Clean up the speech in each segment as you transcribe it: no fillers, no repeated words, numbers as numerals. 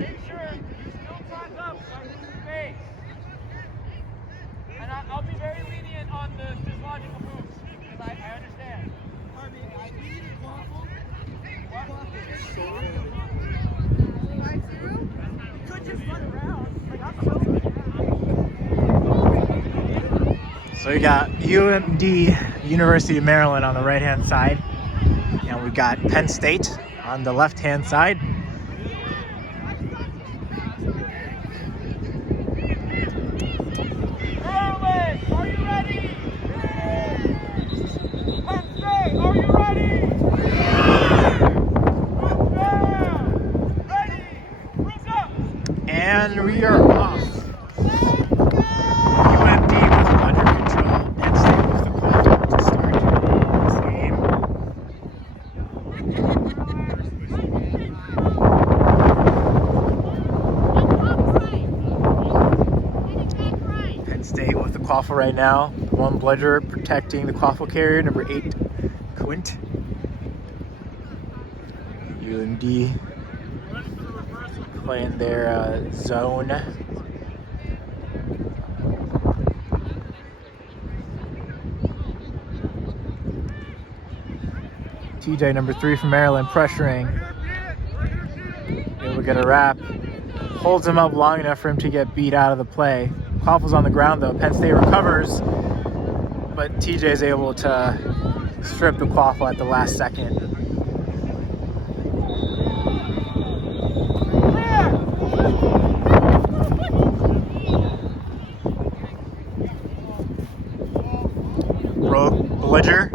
make sure you still talk up on the space. And I'll be very lenient on the physiological moves, because I understand. I need a quaffle. You could just run around. Like, I'm So we got UMD, University of Maryland, on the right-hand side. And we got Penn State on the left-hand side. Maryland, are you ready? Penn State, are you ready? Ready? Roof up. And we are off. UMD was under control. Penn State was the call to start this game. Penn State with the quaffle right now. One bludger protecting the quaffle carrier, number 8, Quint. UMD playing their zone. TJ, number 3 from Maryland, pressuring. Able to get a wrap. Holds him up long enough for him to get beat out of the play. Quaffle's on the ground though. Penn State recovers, but TJ is able to strip the quaffle at the last second. Rogue Bludger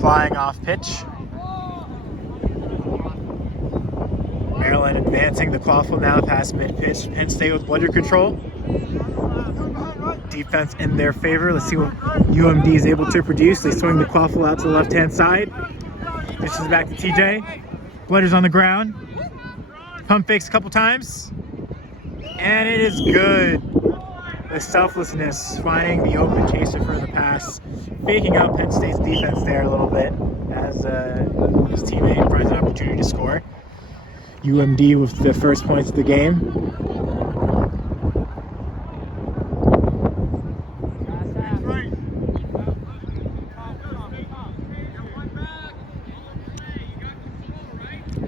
flying off pitch. Maryland advancing the quaffle now past mid-pitch. Penn State with bludger control. Defense in their favor. Let's see what UMD is able to produce. They swing the quaffle out to the left-hand side. Pitches back to TJ. Bludger's on the ground. Pump fakes a couple times. And it is good. The selflessness, finding the open chaser for the pass. Faking out Penn State's defense there a little bit as his teammate finds an opportunity to score. UMD with the first points of the game.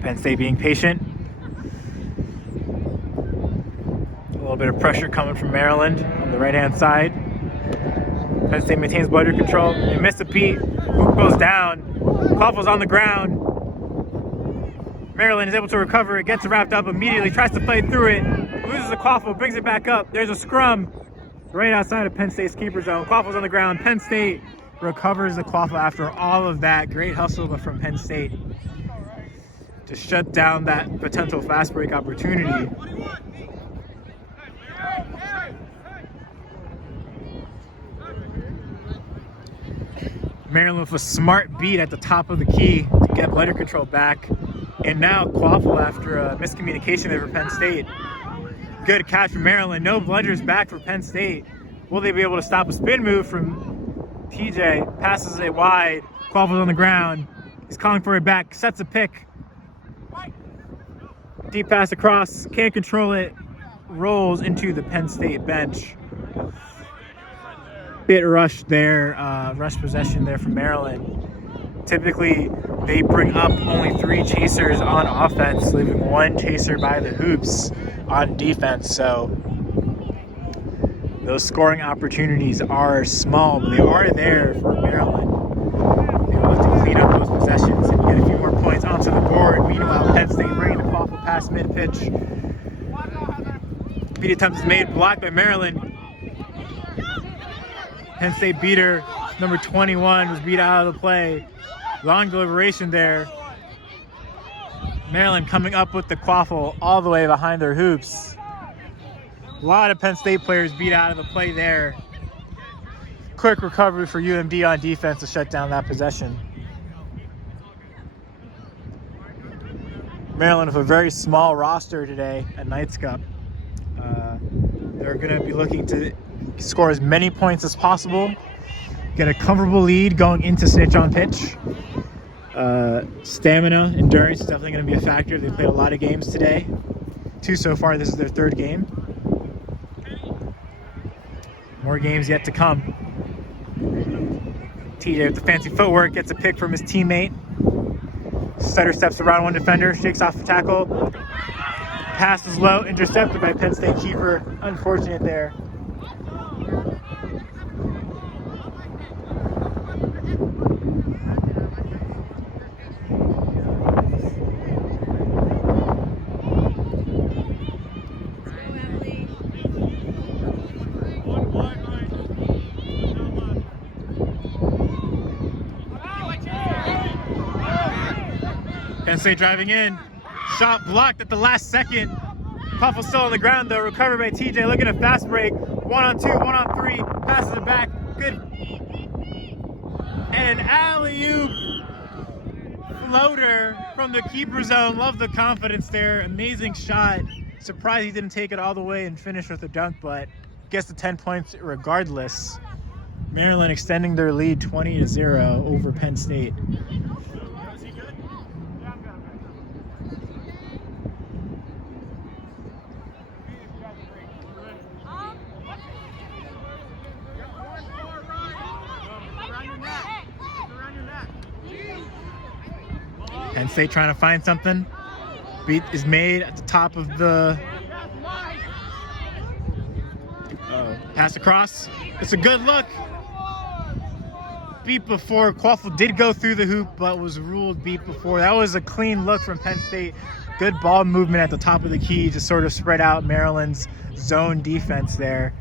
Penn State being patient. A little bit of pressure coming from Maryland on the right-hand side. Penn State maintains bludger control. They miss a beat. Hoop goes down. Quaffle's on the ground. Maryland is able to recover it, gets it wrapped up immediately, tries to play through it, loses the quaffle, brings it back up. There's a scrum right outside of Penn State's keeper zone. Quaffle's on the ground. Penn State recovers the quaffle after all of that. Great hustle from Penn State to shut down that potential fast break opportunity. Maryland with a smart beat at the top of the key to get bludger control back. And now quaffle after a miscommunication there for Penn State. Good catch from Maryland. No bludgers back for Penn State. Will they be able to stop a spin move from TJ? Passes it wide. Quaffle's on the ground. He's calling for it back. Sets a pick. Deep pass across. Can't control it. Rolls into the Penn State bench. Bit rushed there. Rush possession there from Maryland. Typically, they bring up only 3 chasers on offense, leaving 1 chaser by the hoops on defense. So those scoring opportunities are small, but they are there for Maryland. They want to clean up those possessions and get a few more points onto the board. Meanwhile, Penn State bringing the quaffle past mid-pitch. Beat attempt is made, blocked by Maryland. Penn State beater, number 21, was beat out of the play. Long deliberation there. Maryland coming up with the quaffle all the way behind their hoops. A lot of Penn State players beat out of the play there. Quick recovery for UMD on defense to shut down that possession. Maryland with a very small roster today at Knights Cup. They're going to be looking to score as many points as possible, get a comfortable lead going into snitch on pitch. Stamina, endurance is definitely going to be a factor. They played a lot of games today. 2 so far. This is their 3rd game. More games yet to come. TJ with the fancy footwork gets a pick from his teammate. Stutter steps around one defender, shakes off the tackle. Pass is low, intercepted by Penn State keeper. Unfortunate there. Penn State driving in. Shot blocked at the last second. Quaffle still on the ground though. Recovered by TJ. Looking at fast break. 1-on-2, 1-on-3. Passes it back. Good. And an alley-oop floater from the keeper zone. Love the confidence there. Amazing shot. Surprised he didn't take it all the way and finish with a dunk, but gets the 10 points regardless. Maryland extending their lead 20-0 over Penn State. Penn State trying to find something. Beat is made at the top of the pass across. It's a good look. Beat before. Quaffle did go through the hoop, but was ruled beat before. That was a clean look from Penn State. Good ball movement at the top of the key to sort of spread out Maryland's zone defense there.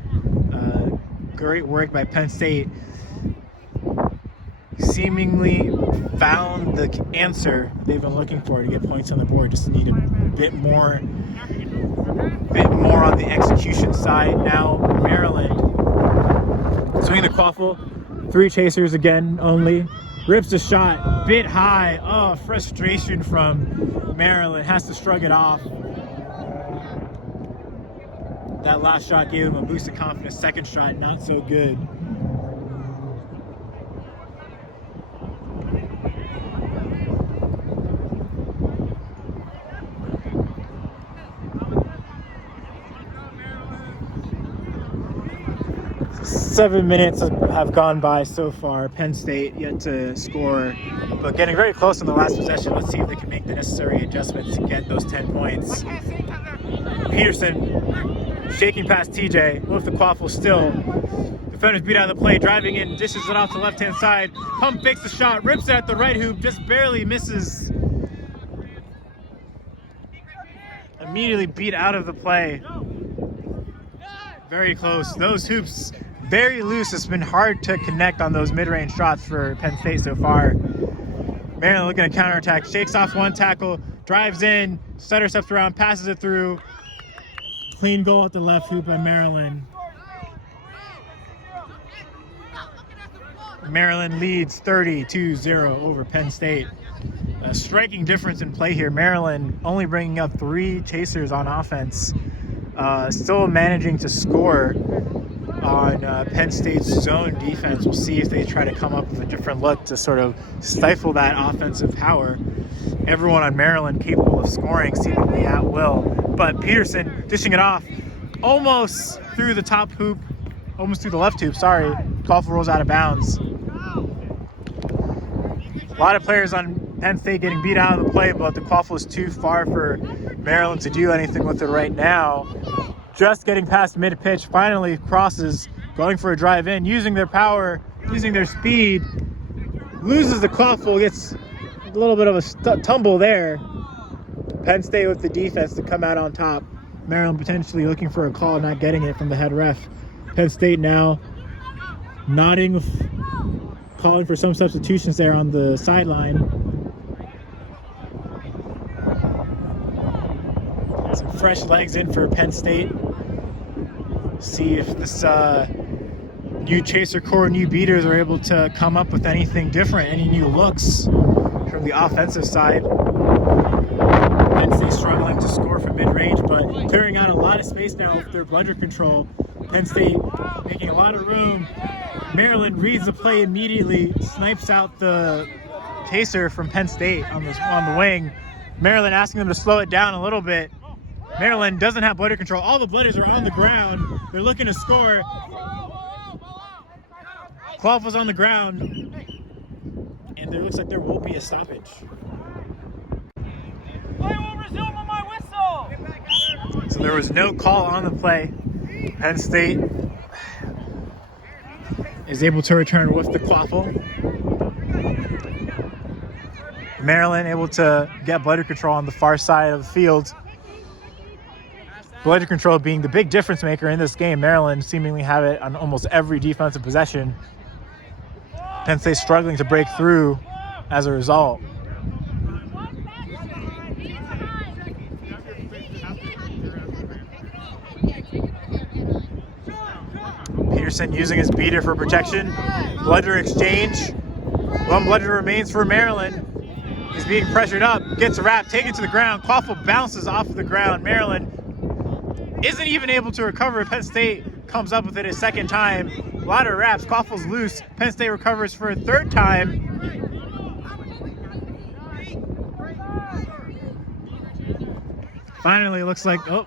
Great work by Penn State. Seemingly found the answer they've been looking for to get points on the board. Just need a bit more on the execution side. Now Maryland swinging the quaffle, 3 chasers again only. Rips the shot, bit high. Oh, frustration from Maryland. Has to shrug it off. That last shot gave him a boost of confidence. Second shot, not so good. Seven minutes have gone by so far. Penn State yet to score, but getting very close on the last possession. Let's see if they can make the necessary adjustments to get those 10 points. Peterson shaking past TJ. With the quaffle still. Defenders beat out of the play, driving in, dishes it off to the left-hand side. Pump fakes the shot, rips it at the right hoop, just barely misses. Immediately beat out of the play. Very close. Those hoops very loose. It's been hard to connect on those mid-range shots for Penn State so far. Maryland looking to counterattack. Shakes off one tackle, drives in, stutter steps around, passes it through. Clean goal at the left hoop by Maryland. Maryland leads 30-0 over Penn State. A striking difference in play here. Maryland only bringing up 3 chasers on offense. Still managing to score on Penn State's zone defense. We'll see if they try to come up with a different look to sort of stifle that offensive power. Everyone on Maryland capable of scoring seemingly at will. But Peterson dishing it off almost through the top hoop, almost through the left hoop, sorry. Quaffle rolls out of bounds. A lot of players on Penn State getting beat out of the play, but the quaffle is too far for Maryland to do anything with it right now. Just getting past mid-pitch, finally crosses, going for a drive in, using their power, using their speed. Loses the quaffle, gets a little bit of a tumble there. Penn State with the defense to come out on top. Maryland potentially looking for a call, not getting it from the head ref. Penn State now nodding, calling for some substitutions there on the sideline. Some fresh legs in for Penn State. See if this new chaser core, new beaters are able to come up with anything different, any new looks from the offensive side. Penn State struggling to score from mid-range, but clearing out a lot of space now with their bludger control. Penn State making a lot of room. Maryland reads the play immediately, snipes out the chaser from Penn State on the wing. Maryland asking them to slow it down a little bit. Maryland doesn't have blooder control. All the blooders are on the ground. They're looking to score. Quaffle's on the ground. And there looks like there will be a stoppage. Play will resume on my whistle. So there was no call on the play. Penn State is able to return with the quaffle. Maryland able to get blooder control on the far side of the field. Blooder control being the big difference maker in this game. Maryland seemingly have it on almost every defensive possession. Penn State struggling to break through as a result. Peterson using his beater for protection. Blooder exchange. One blooder remains for Maryland. He's being pressured up, gets wrapped, taken to the ground. Quaffle bounces off of the ground. Maryland isn't even able to recover. Penn State comes up with it a second time. A lot of wraps. Quaffle's loose. Penn State recovers for a third time. Finally, it looks like, oh.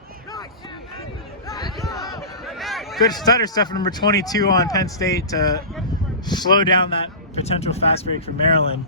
Good stutter stuff number 22 on Penn State to slow down that potential fast break for Maryland.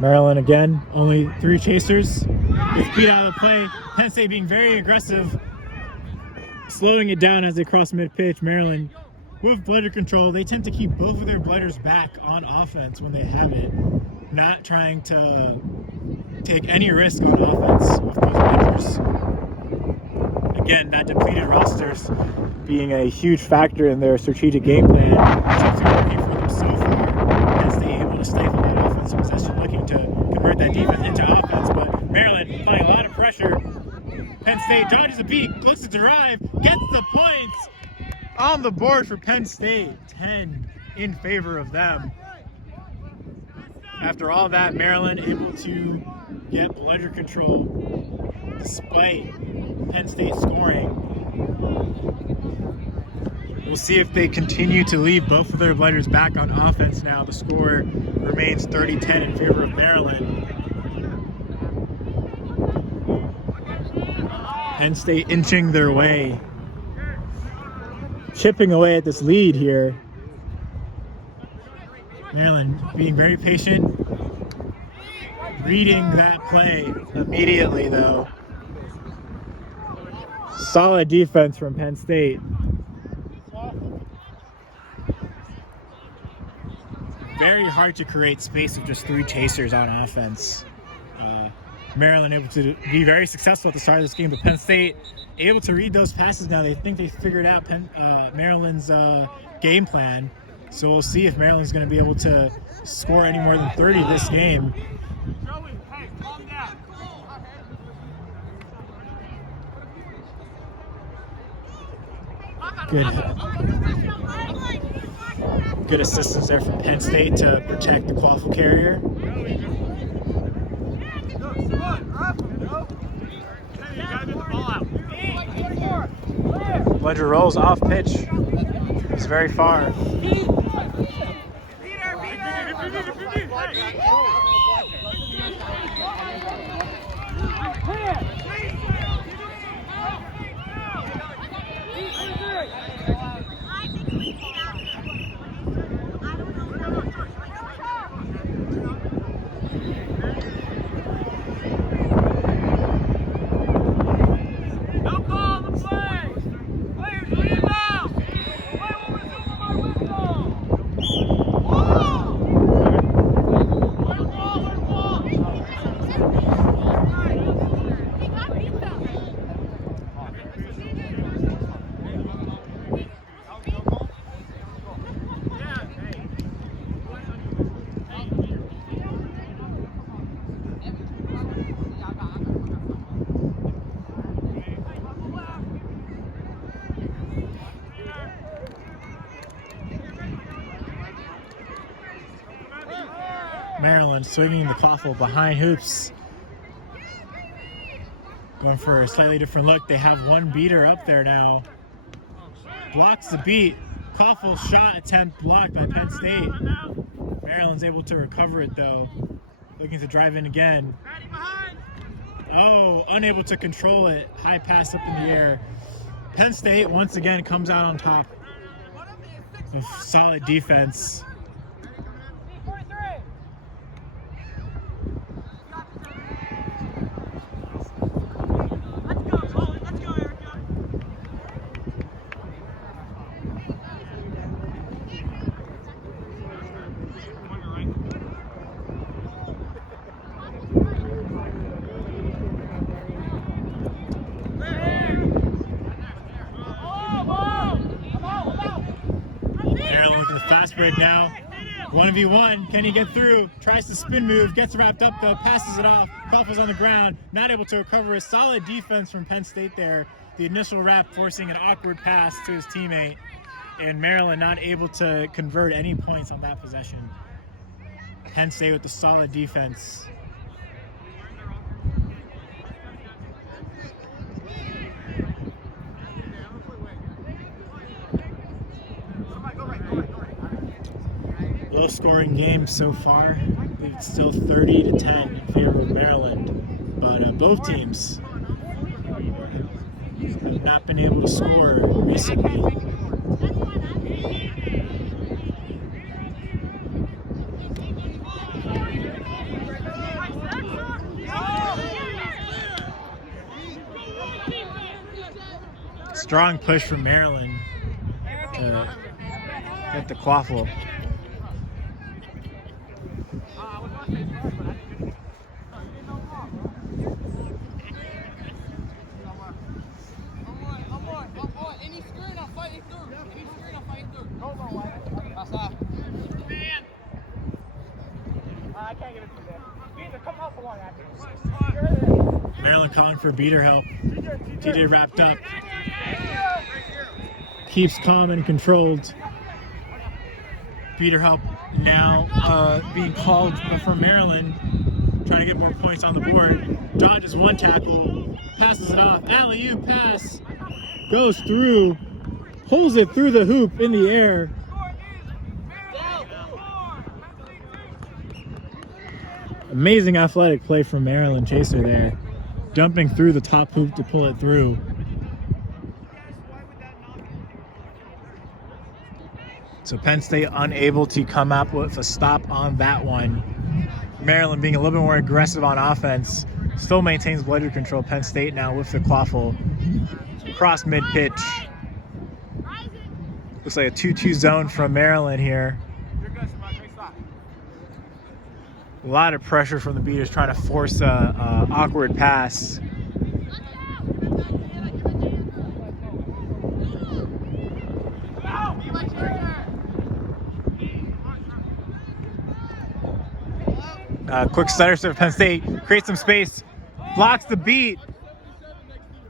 Maryland again, only 3 chasers. Gets beat out of the play. Penn State being very aggressive, slowing it down as they cross mid-pitch. Maryland with blooder control. They tend to keep both of their blooders back on offense when they have it, not trying to take any risk on offense with those blooders. Again, that depleted rosters being a huge factor in their strategic game plan. Seems to be working for them so far. Penn State able to stifle that offensive possession, looking to convert that defense into offense, but Maryland applying a lot of pressure. Penn State dodges a beat, looks to drive, gets the points on the board for Penn State. 10 in favor of them. After all that, Maryland able to get blooder control despite Penn State scoring. We'll see if they continue to leave both of their blooders back on offense now. The score remains 30-10 in favor of Maryland. Penn State inching their way, chipping away at this lead here. Maryland being very patient, reading that play immediately though. Solid defense from Penn State. Very hard to create space with just 3 chasers on offense. Maryland able to be very successful at the start of this game, but Penn State able to read those passes now. They think they figured out Maryland's game plan. So we'll see if Maryland's going to be able to score any more than 30 this game. Good assistance there from Penn State to protect the quaffle carrier. Ledger rolls off pitch. He's very far. Maryland swinging the quaffle behind hoops. Going for a slightly different look. They have one beater up there now. Blocks the beat. Quaffle shot attempt blocked by Penn State. Maryland's able to recover it though. Looking to drive in again. Oh, unable to control it. High pass up in the air. Penn State once again comes out on top with solid defense. Fast break now. 1v1. Can he get through? Tries to spin move. Gets wrapped up though. Passes it off. Quaffle's on the ground. Not able to recover. A solid defense from Penn State there. The initial wrap forcing an awkward pass to his teammate. And Maryland not able to convert any points on that possession. Penn State with the solid defense. Low scoring game so far. It's still 30-10 in favor of Maryland, but both teams have not been able to score recently. Strong push from Maryland to get the quaffle. Maryland calling for beater help. TJ wrapped up. Keeps calm and controlled. Beater help now being called for Maryland. Trying to get more points on the board. Dodges one tackle. Passes it off. Alley-oop pass. Goes through. Pulls it through the hoop in the air. Amazing athletic play from Maryland Chaser there. Dumping through the top hoop to pull it through. So Penn State unable to come up with a stop on that one. Maryland being a little bit more aggressive on offense. Still maintains bludger control. Penn State now with the quaffle. Cross mid-pitch. Looks like a 2-2 zone from Maryland here. A lot of pressure from the beaters trying to force a awkward pass. Quick stutter to Penn State, creates some space, blocks the beat,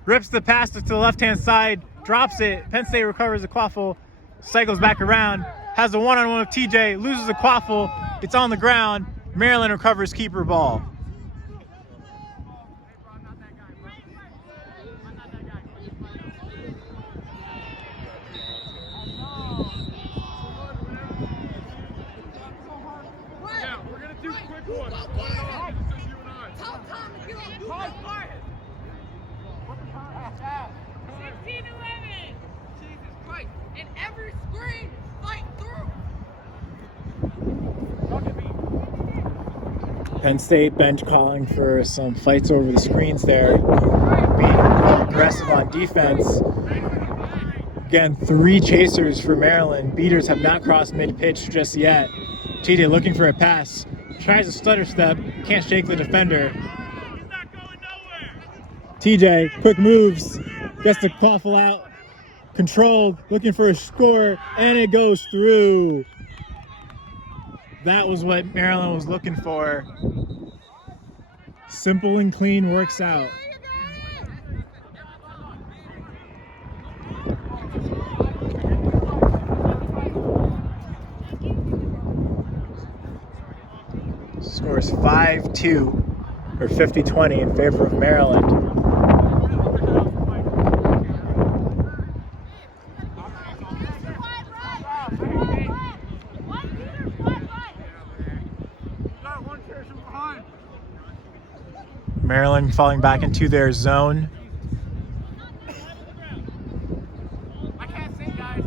rips the pass to the left-hand side, drops it. Penn State recovers the quaffle, cycles back around, has a one-on-one with TJ, loses the quaffle, it's on the ground. Maryland recovers keeper ball. Penn State bench calling for some fights over the screens there. Being aggressive on defense. Again, 3 chasers for Maryland. Beaters have not crossed mid-pitch just yet. TJ looking for a pass. Tries a stutter step. Can't shake the defender. TJ, quick moves. Gets the quaffle out. Controlled. Looking for a score. And it goes through. That was what Maryland was looking for. Simple and clean works out. score is 5-2 or 50-20 in favor of Maryland. Maryland falling back into their zone. I can't see, guys.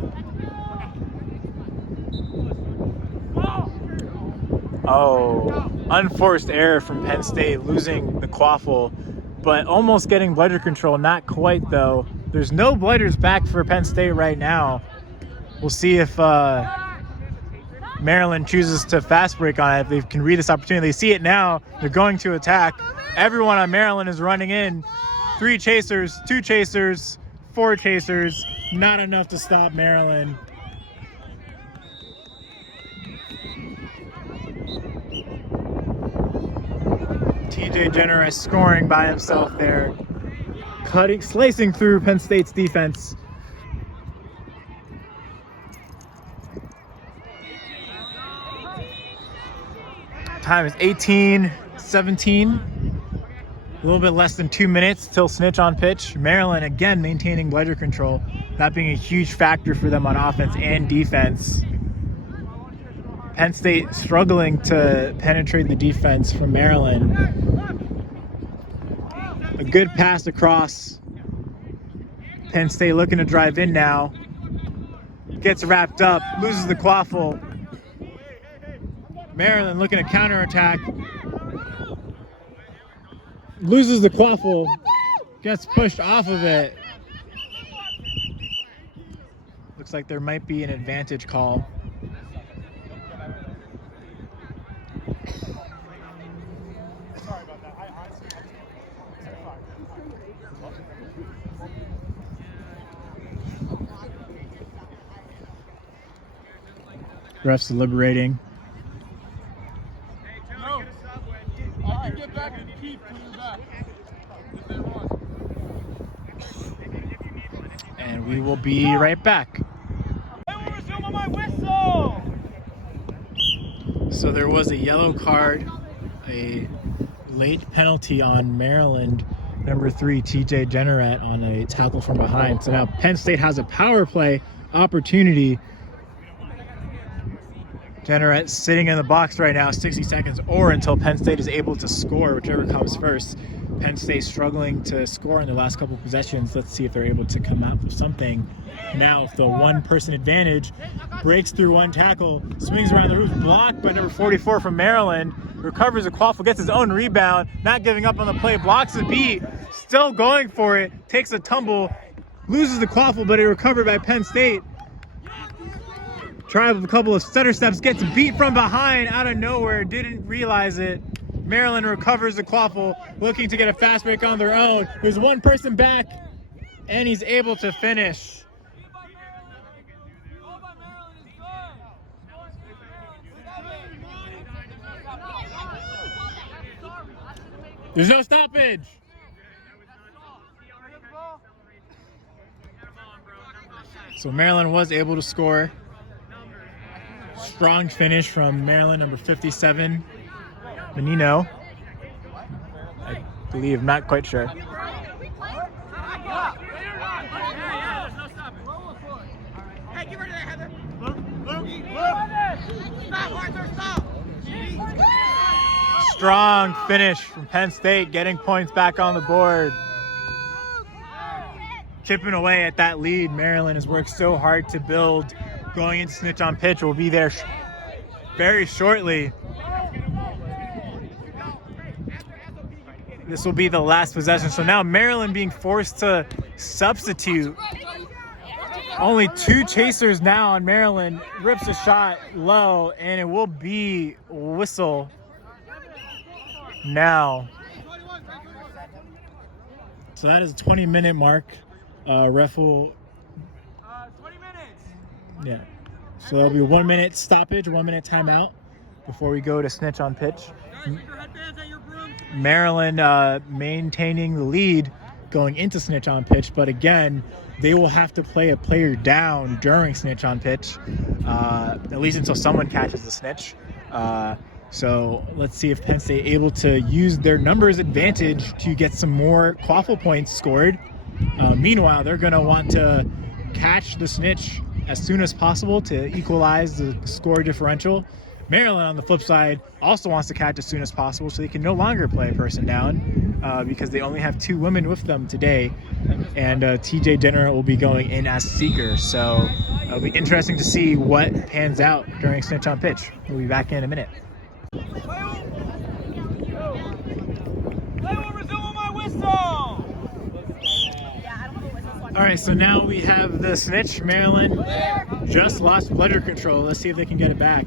Oh, unforced error from Penn State, losing the quaffle, but almost getting bladder control. Not quite, though. There's no bladders back for Penn State right now. We'll see if Maryland chooses to fast break on it. If they can read this opportunity. They see it now. They're going to attack. Everyone on Maryland is running in. 3 chasers, 2 chasers, 4 chasers. Not enough to stop Maryland. TJ Generous scoring by himself there. Slicing through Penn State's defense. Time is 18-17. A little bit less than 2 minutes till snitch on pitch. Maryland again maintaining bladder control, that being a huge factor for them on offense and defense. Penn State struggling to penetrate the defense from Maryland. A good pass across. Penn State looking to drive in now. Gets wrapped up, loses the quaffle. Maryland looking to counterattack. Loses the quaffle. Gets pushed off of it. Looks like there might be an advantage call. Refs deliberating. No. I can get back and keep coming back if they want. And we will be right back. I will resume on my whistle. So there was a yellow card, a late penalty on Maryland, number 3, TJ Generett, on a tackle from behind. So now Penn State has a power play opportunity. Generett sitting in the box right now, 60 seconds, or until Penn State is able to score, whichever comes first. Penn State struggling to score in their last couple possessions. Let's see if they're able to come out with something. Now, if the one-person advantage breaks through one tackle, swings around the roof, blocked by number 44 from Maryland, recovers a quaffle, gets his own rebound, not giving up on the play, blocks the beat, still going for it, takes a tumble, loses the quaffle, but it recovered by Penn State. Tried with a couple of stutter steps, gets beat from behind out of nowhere, didn't realize it. Maryland recovers the quaffle, looking to get a fast break on their own. There's one person back, and he's able to finish. There's no stoppage. So Maryland was able to score. Strong finish from Maryland, number 57, Menino. I believe, not quite sure. Strong finish from Penn State, getting points back on the board. Chipping away at that lead Maryland has worked so hard to build. Going into snitch on pitch, will be there very shortly. This will be the last possession. So now Maryland being forced to substitute. Only 2 chasers now on Maryland. Rips a shot low, and it will be whistle now. So that is a 20-minute mark. Ref will... 20 minutes. Yeah. So there'll be 1 minute stoppage, 1 minute timeout before we go to snitch on pitch. Maryland maintaining the lead going into snitch on pitch, but again, they will have to play a player down during snitch on pitch, at least until someone catches the snitch. So let's see if Penn State able to use their numbers advantage to get some more quaffle points scored. Meanwhile, they're going to want to catch the snitch as soon as possible to equalize the score differential. Maryland, on the flip side, also wants to catch as soon as possible so they can no longer play a person down because they only have 2 women with them today. And TJ Dinner will be going in as seeker. So it'll be interesting to see what pans out during snitch on pitch. We'll be back in a minute. All right, so now we have the snitch. Maryland just lost bludger control. Let's see if they can get it back.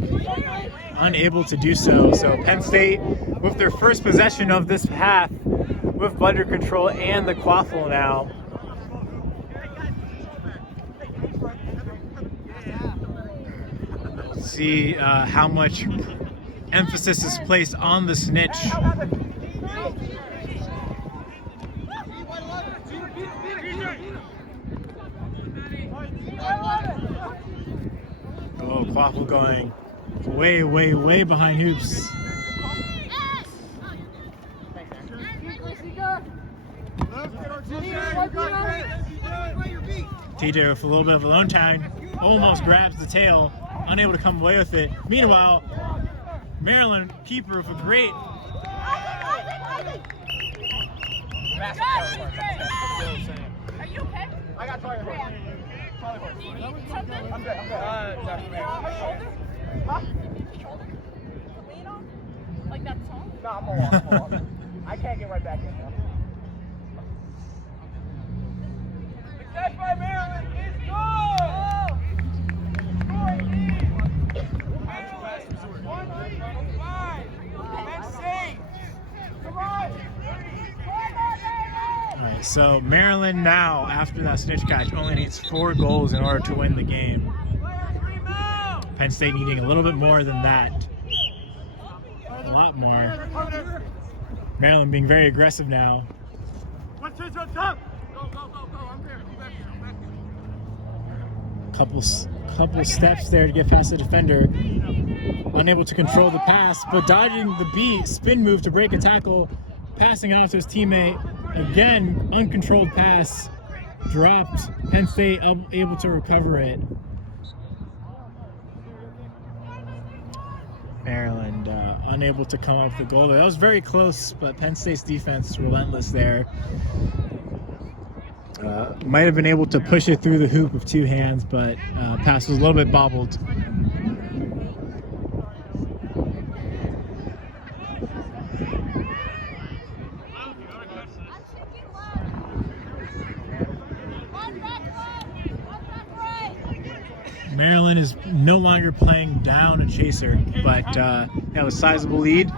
Unable to do so. So Penn State, with their first possession of this half, with bludger control and the quaffle now. Let's see how much emphasis is placed on the snitch. Oh, quaffle going way, way, way behind hoops. TJ with a little bit of alone time, almost grabs the tail, unable to come away with it. Meanwhile, Maryland keeper with a great. Are you okay? I got toilet horse. Do you need something? I'm good. Shoulder? Huh? Shoulder? Lean on? Like that song? No, I'm gonna walk. I can't get right back in though. The catch by Maryland is good! Penn State! Come on! All right, so Maryland now, after that snitch catch, only needs 4 goals in order to win the game. Penn State needing a little bit more than that. A lot more. Maryland being very aggressive now. Couple steps there to get past the defender. Unable to control the pass, but dodging the beat, spin move to break a tackle, passing off to his teammate. Again, uncontrolled pass, dropped. Penn State able to recover it. Maryland unable to come up with the goal there. That was very close, but Penn State's defense relentless there. Might have been able to push it through the hoop with 2 hands, but pass was a little bit bobbled. Maryland is no longer playing down a chaser, but they have a sizable lead.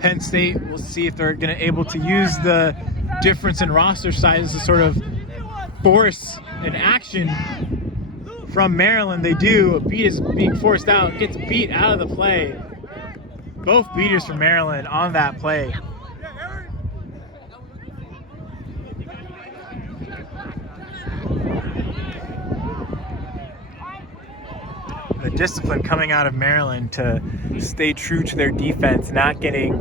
Penn State, we'll see if they're going to able to use the difference in roster sizes to sort of force an action from Maryland. They do. A beat is being forced out, gets beat out of the play. Both beaters from Maryland on that play. The discipline coming out of Maryland to stay true to their defense, not getting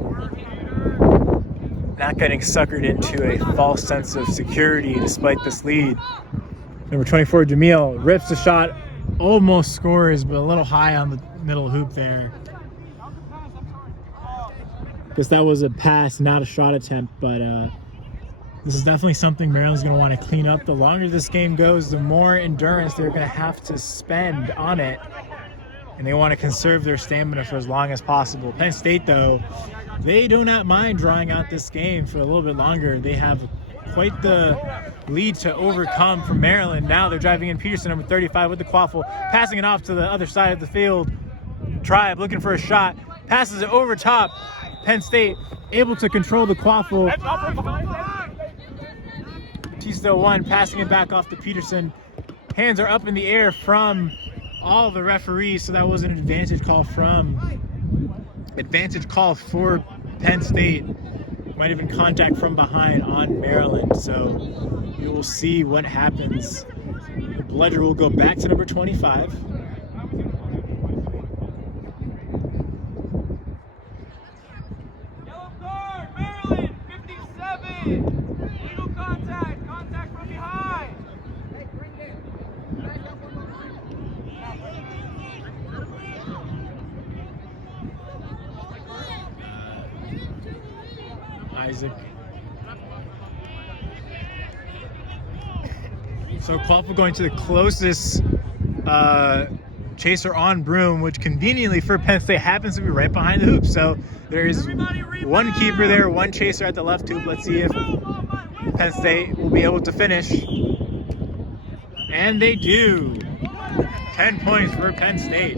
suckered into a false sense of security despite this lead. Number 24, Jamil, rips the shot, almost scores, but a little high on the middle hoop there. Because that was a pass, not a shot attempt, but this is definitely something Maryland's going to want to clean up. The longer this game goes, the more endurance they're going to have to spend on it. And they want to conserve their stamina for as long as possible. Penn State, though, they do not mind drawing out this game for a little bit longer. They have quite the lead to overcome from Maryland. Now they're driving in. Peterson, number 35, with the quaffle, passing it off to the other side of the field. Tribe looking for a shot, passes it over top. Penn State able to control the quaffle. T-Still 1, passing it back off to Peterson. Hands are up in the air from all the referees, so that was an advantage call for Penn State. Might have been contact from behind on Maryland, so we will see what happens. The bludger will go back to number 25. Isaac. So Quaffle going to the closest chaser on broom, which conveniently for Penn State happens to be right behind the hoop. So there's one keeper there, one chaser at the left hoop. Let's see if Penn State will be able to finish. And they do. 10 points for Penn State.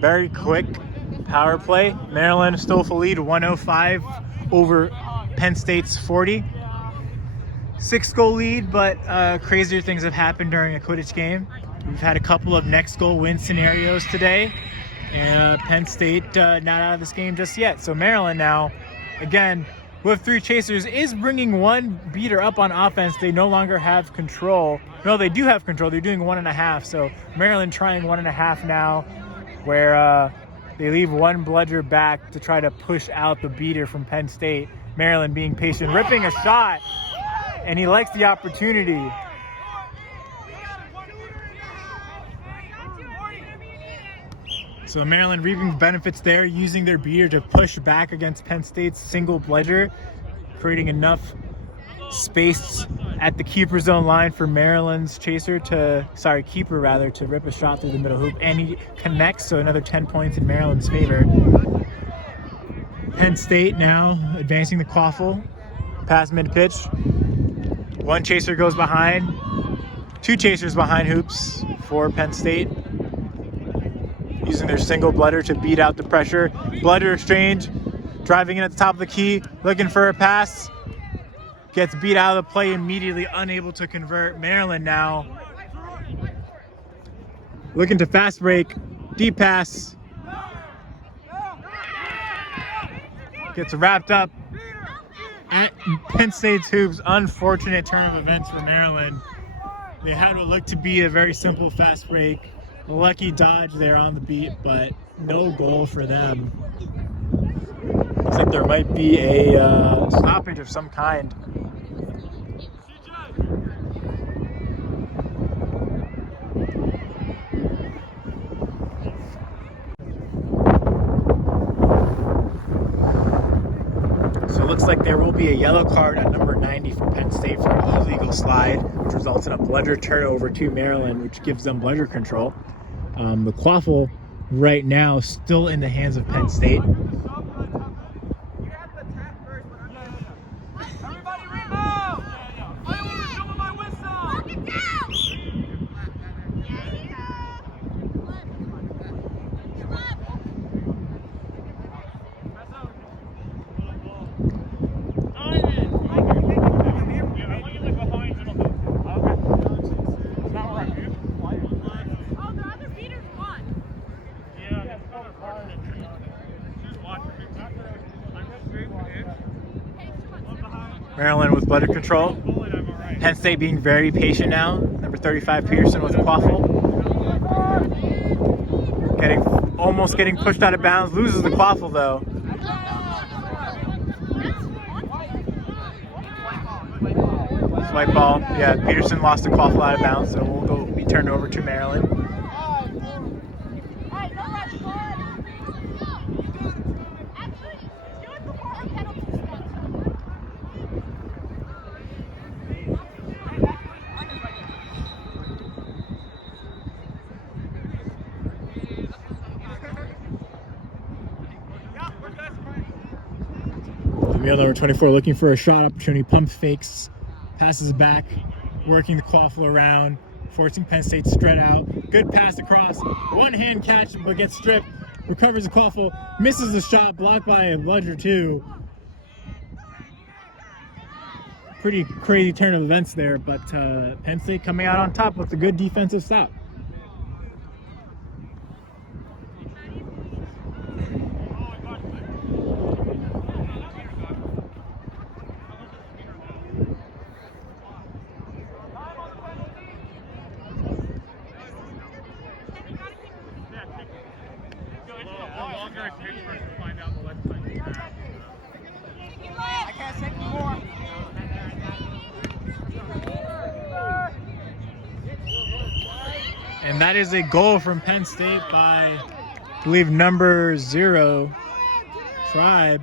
Very quick power play. Maryland still full lead, 105 over Penn State's 40. 6-goal lead, but crazier things have happened during a Quidditch game. We've had a couple of next goal win scenarios today, and Penn State not out of this game just yet. So Maryland now, again, with 3 chasers, is bringing one beater up on offense. They no longer have control. No, they do have control. They're doing 1.5. So Maryland trying 1.5 now, where they leave one bludger back to try to push out the beater from Penn State. Maryland being patient, ripping a shot, and he likes the opportunity. So Maryland reaping benefits there, using their beater to push back against Penn State's single bludger, creating enough space at the keeper zone line for Maryland's keeper to rip a shot through the middle hoop, and he connects, so another 10 points in Maryland's favor. Penn State now advancing the quaffle, past mid-pitch. One chaser goes behind, 2 chasers behind hoops for Penn State, using their single bludger to beat out the pressure. Bludger exchange, driving in at the top of the key, looking for a pass. Gets beat out of the play immediately, unable to convert. Maryland now looking to fast break, deep pass. Gets wrapped up at Penn State's hoops. Unfortunate turn of events for Maryland. They had what looked to be a very simple fast break. A lucky dodge there on the beat, but no goal for them. Looks like there might be a stoppage of some kind. So it looks like there will be a yellow card at number 90 for Penn State for an illegal slide, which results in a bludger turnover to Maryland, which gives them bludger control. The quaffle right now still in the hands of Penn State. Maryland with bludger control. Penn State being very patient now. Number 35 Peterson with a quaffle. Almost getting pushed out of bounds. Loses the quaffle though. Swipe ball. Yeah, Peterson lost the quaffle out of bounds, so will be turned over to Maryland. Number 24 looking for a shot opportunity, pump fakes, passes it back, working the quaffle around, forcing Penn State to spread out. Good pass across, one hand catch, but gets stripped, recovers the quaffle, misses the shot, blocked by a bludger too. Pretty crazy turn of events there, but Penn State coming out on top with a good defensive stop. And that is a goal from Penn State by, I believe, number 0, Tribe.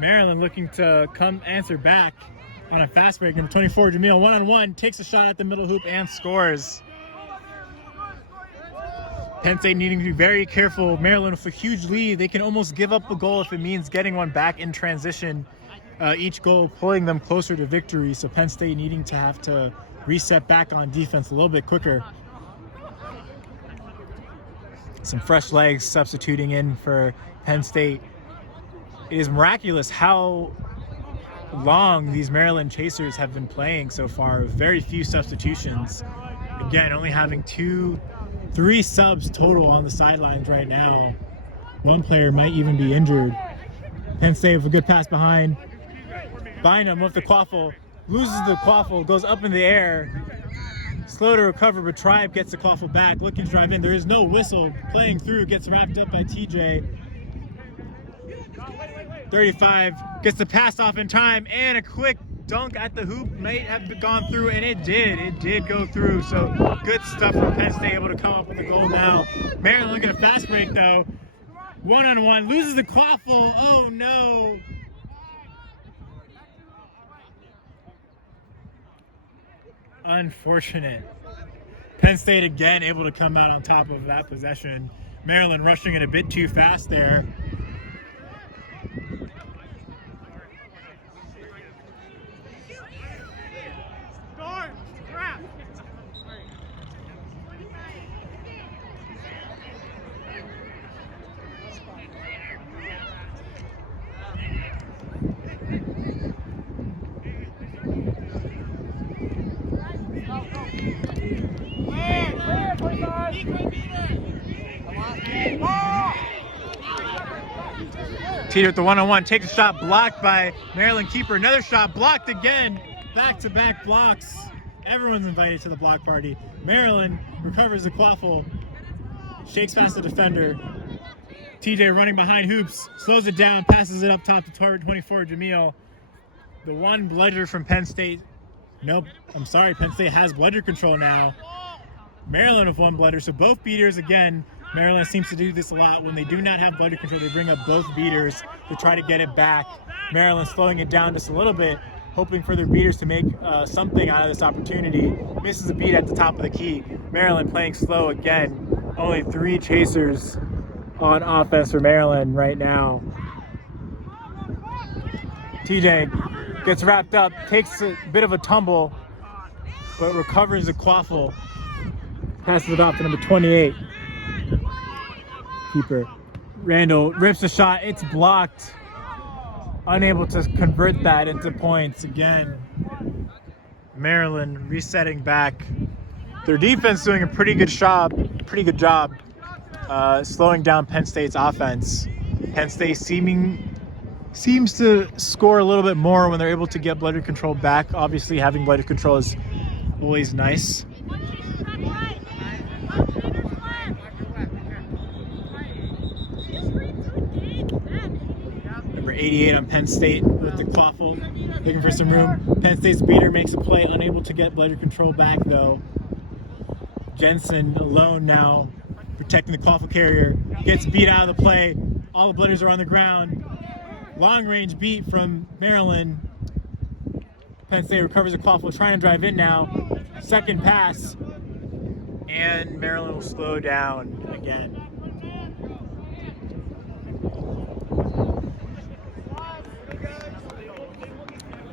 Maryland looking to come answer back on a fast break. Number 24, Jamil, one-on-one, takes a shot at the middle hoop and scores. Penn State needing to be very careful. Maryland with a huge lead. They can almost give up a goal if it means getting one back in transition. Each goal pulling them closer to victory. So Penn State needing to have to reset back on defense a little bit quicker. Some fresh legs substituting in for Penn State. It is miraculous how long these Maryland Chasers have been playing so far. Very few substitutions. Again, only having 3 subs total on the sidelines right now. One player might even be injured. Penn State with a good pass behind. Bynum with the quaffle. Loses the quaffle, goes up in the air. Slow to recover, but Tribe gets the quaffle back. Looking to drive in. There is no whistle. Playing through, gets wrapped up by TJ. 35 gets the pass off in time, and a quick dunk at the hoop might have gone through, and it did go through. So good stuff from Penn State, able to come up with the goal now. Maryland looking at a fast break though. One-on-one, loses the quaffle. Oh no. Unfortunate. Penn State again able to come out on top of that possession. Maryland rushing it a bit too fast there. Teeter with the one-on-one, takes a shot blocked by Maryland keeper. Another shot blocked again. Back-to-back blocks. Everyone's invited to the block party. Maryland recovers the quaffle. Shakes past the defender. TJ running behind hoops. Slows it down, passes it up top to target 24, Jamil. The one bludger from Penn State. Nope, I'm sorry, Penn State has bludger control now. Maryland with one bludger, so both beaters again. Maryland seems to do this a lot. When they do not have bludger control, they bring up both beaters to try to get it back. Maryland slowing it down just a little bit, hoping for their beaters to make something out of this opportunity. Misses a beat at the top of the key. Maryland playing slow again. Only 3 chasers on offense for Maryland right now. TJ gets wrapped up, takes a bit of a tumble, but recovers the quaffle. Passes it off to number 28. Keeper. Randall rips the shot. It's blocked. Unable to convert that into points again. Maryland resetting back. Their defense doing a pretty good job slowing down Penn State's offense. Penn State seems to score a little bit more when they're able to get bludger control back. Obviously, having bludger control is always nice. Number 88 on Penn State with the quaffle, looking for some room. Penn State's beater makes a play, unable to get bludger control back though. Jensen alone now, protecting the quaffle carrier, gets beat out of the play. All the blooders are on the ground. Long range beat from Maryland. Penn State recovers the quaffle, trying to drive in now. Second pass, and Maryland will slow down again.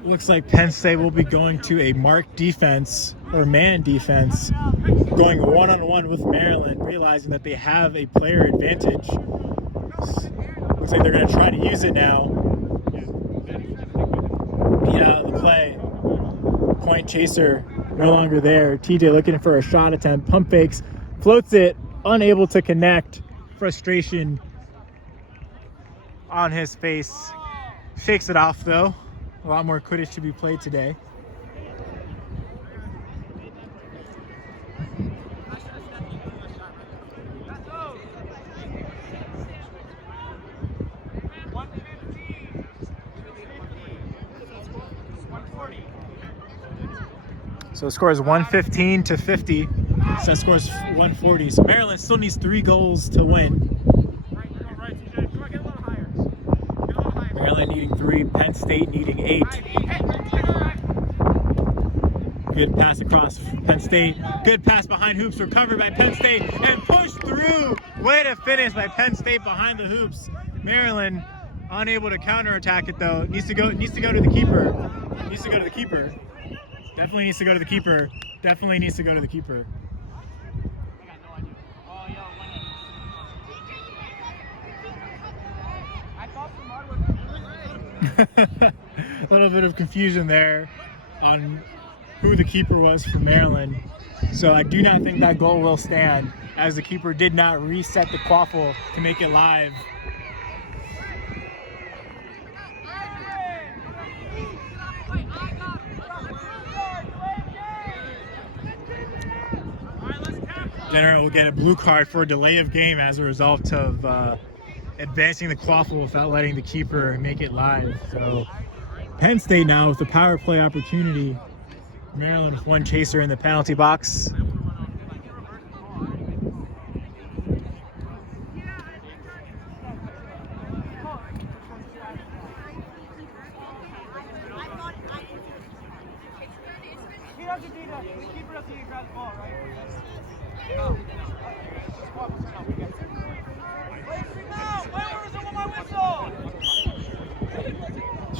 Looks like Penn State will be going to a mark defense or man defense, going one-on-one with Maryland, realizing that they have a player advantage. Looks like they're going to try to use it now. Beat out of the play. Point chaser no longer there. TJ looking for a shot attempt. Pump fakes, floats it, unable to connect. Frustration on his face. Shakes it off though. A lot more Quidditch to be played today. So the score is 115 to 50. So the score is 140. So Maryland still needs 3 goals to win. Penn State needing 8. Good pass across Penn State. Good pass behind hoops, recovered by Penn State and pushed through. Way to finish by Penn State behind the hoops. Maryland unable to counterattack it though. Needs to go to the keeper. Needs to go to the keeper. Definitely needs to go to the keeper. Definitely needs to go to the keeper. A little bit of confusion there on who the keeper was for Maryland. So I do not think that goal will stand, as the keeper did not reset the quaffle to make it live. Jenner will get a blue card for a delay of game as a result of advancing the quaffle without letting the keeper make it live. So Penn State now with the power play opportunity. Maryland with one chaser in the penalty box.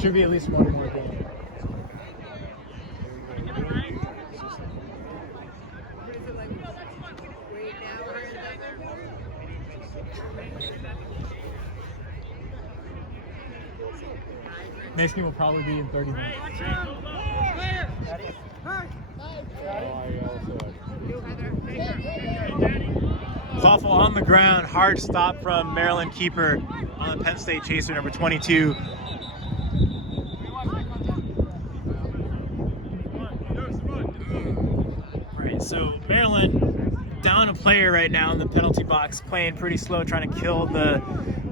Should be at least one more game. Next game will probably be in 30 minutes. Quaffle on the ground, hard stop from Maryland keeper on the Penn State chaser, number 22. Right, so Maryland down a player right now in the penalty box, playing pretty slow, trying to kill the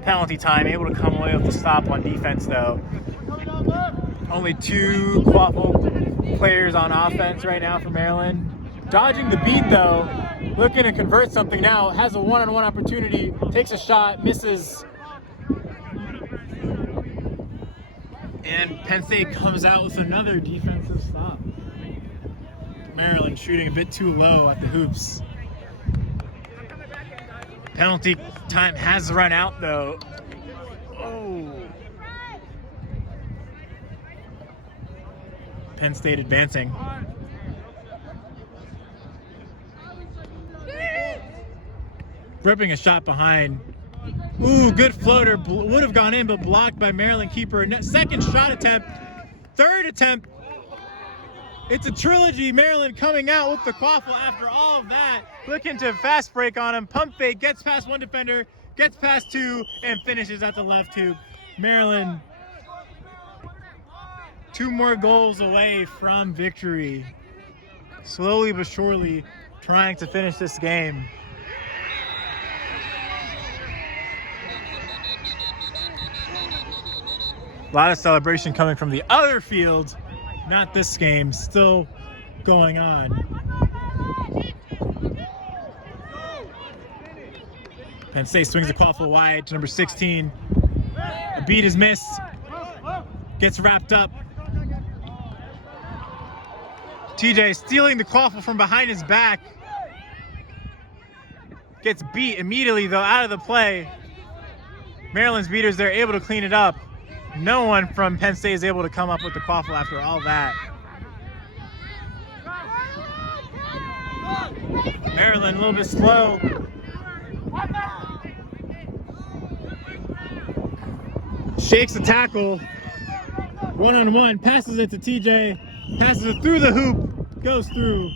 penalty time, able to come away with the stop on defense though. Only 2 quaffle players on offense right now for Maryland. Dodging the beat though, looking to convert something now, has a one-on-one opportunity, takes a shot, misses. And Penn State comes out with another defensive stop. Maryland shooting a bit too low at the hoops. Penalty time has run out though. Oh. Penn State advancing. Ripping a shot behind. Ooh, good floater. Would have gone in, but blocked by Maryland keeper. Second shot attempt. Third attempt. It's a trilogy. Maryland coming out with the quaffle after all of that. Looking to fast break on him. Pump fake. Gets past one defender. Gets past 2. And finishes at the left hoop. Maryland 2 more goals away from victory. Slowly but surely trying to finish this game. A lot of celebration coming from the other field, not this game, still going on. Penn State swings the quaffle wide to number 16. The beat is missed, gets wrapped up. TJ stealing the quaffle from behind his back. Gets beat immediately though, out of the play. Maryland's beaters, they're able to clean it up. No one from Penn State is able to come up with the quaffle after all that. Maryland a little bit slow. Shakes the tackle. One-on-one, passes it to TJ. Passes it through the hoop, goes through.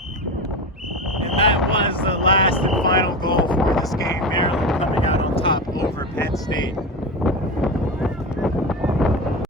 And that was the last and final goal for this game. Maryland coming out on top over Penn State.